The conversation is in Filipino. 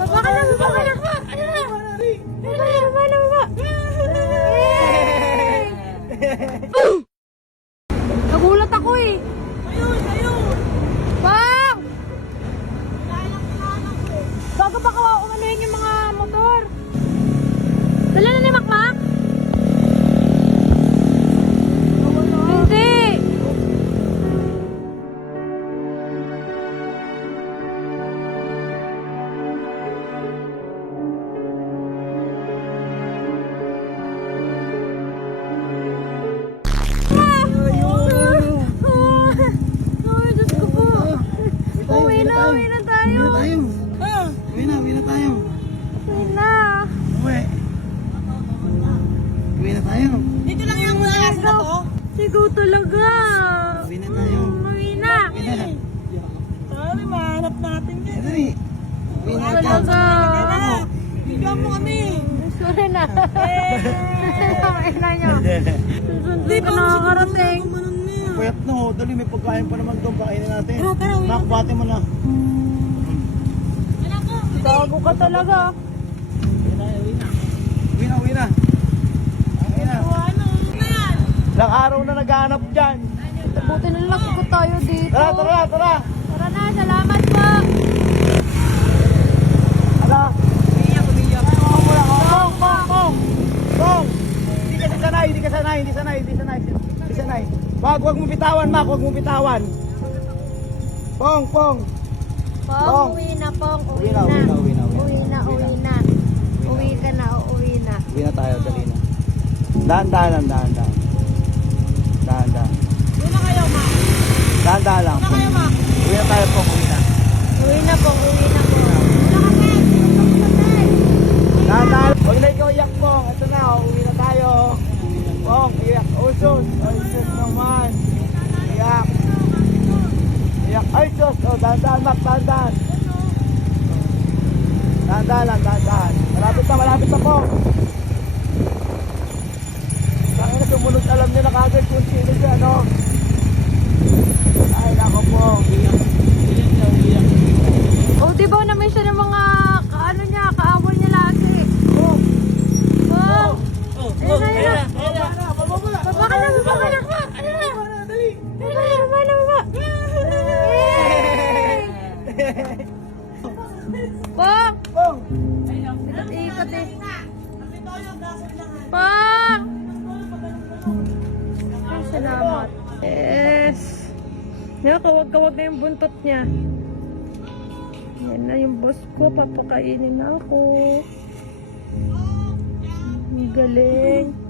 Baba ka na, baba ka na. Baba na, baba na, baba. Nagulat ako eh. Ayun, ayun. Bang! Bago pa kawa umanuhin yung mga motor. Dala na ni Makmak? Uwi na tayo. Ah, Uwi na, uwi na tayo. Uwi na. Uwi. Uwi na tayo. dito lang yung alas na to. Sigaw talaga. Uwi na tayo. Uwi na. Uwi na. Sabi, mahanap natin yan. Dali. Uwi na tayo. Talaga. Bigyan mo kami. Sorry na. Uwi na nyo. Susundo ka nakakarating. Puyat na ho. Dali, may pagkain pa naman doon. Pakainin natin. Tara, uwi na. Nakbate Gago ka talaga. Uwi na, uwi na. Uwi na. Ilang araw na naghahanap dyan. Buti na lang ikot tayo dito. Tara, tara, tara. Tara na, salamat po. Ala. Umiyak, umiyak. Pong, pong, pong, pong. Pong. Hindi ka sanay, hindi ka sanay, hindi sanay, hindi sanay. Hindi sanay. Wag, wag mo bitawan, Mak. Wag mo bitawan. Pong, pong. Pong, uwi na, Pong. Uwi na. uwi na, uwi na, uwi Uwi na, uwi na. Uwi ka na, uuwi na. Uwi na tayo, dali na. Dahan, dahan dahan, dahan. Dahan, dahan. Uwi na kayo, ma. Dahan, dahan lang. Uwi ma. Uwi na tayo, Pong. Uwi na. Uwi na, Pong. Uwi na, Pong. Dahan, dahan. Huwag na ikaw iyak, Pong. Ito na, uwi na tayo. Pong, iyak. Oh, sus. Oh, naman. Iyak. Iyak. Ay, sus. Oh, dahan, dahan, Mak. Dahan, dahan. Dahan, dahan lang, Ay, salamat. Yes. Nakawag-kawag na yung buntot niya. Yan na yung boss ko. Papakainin ako. Ang galing.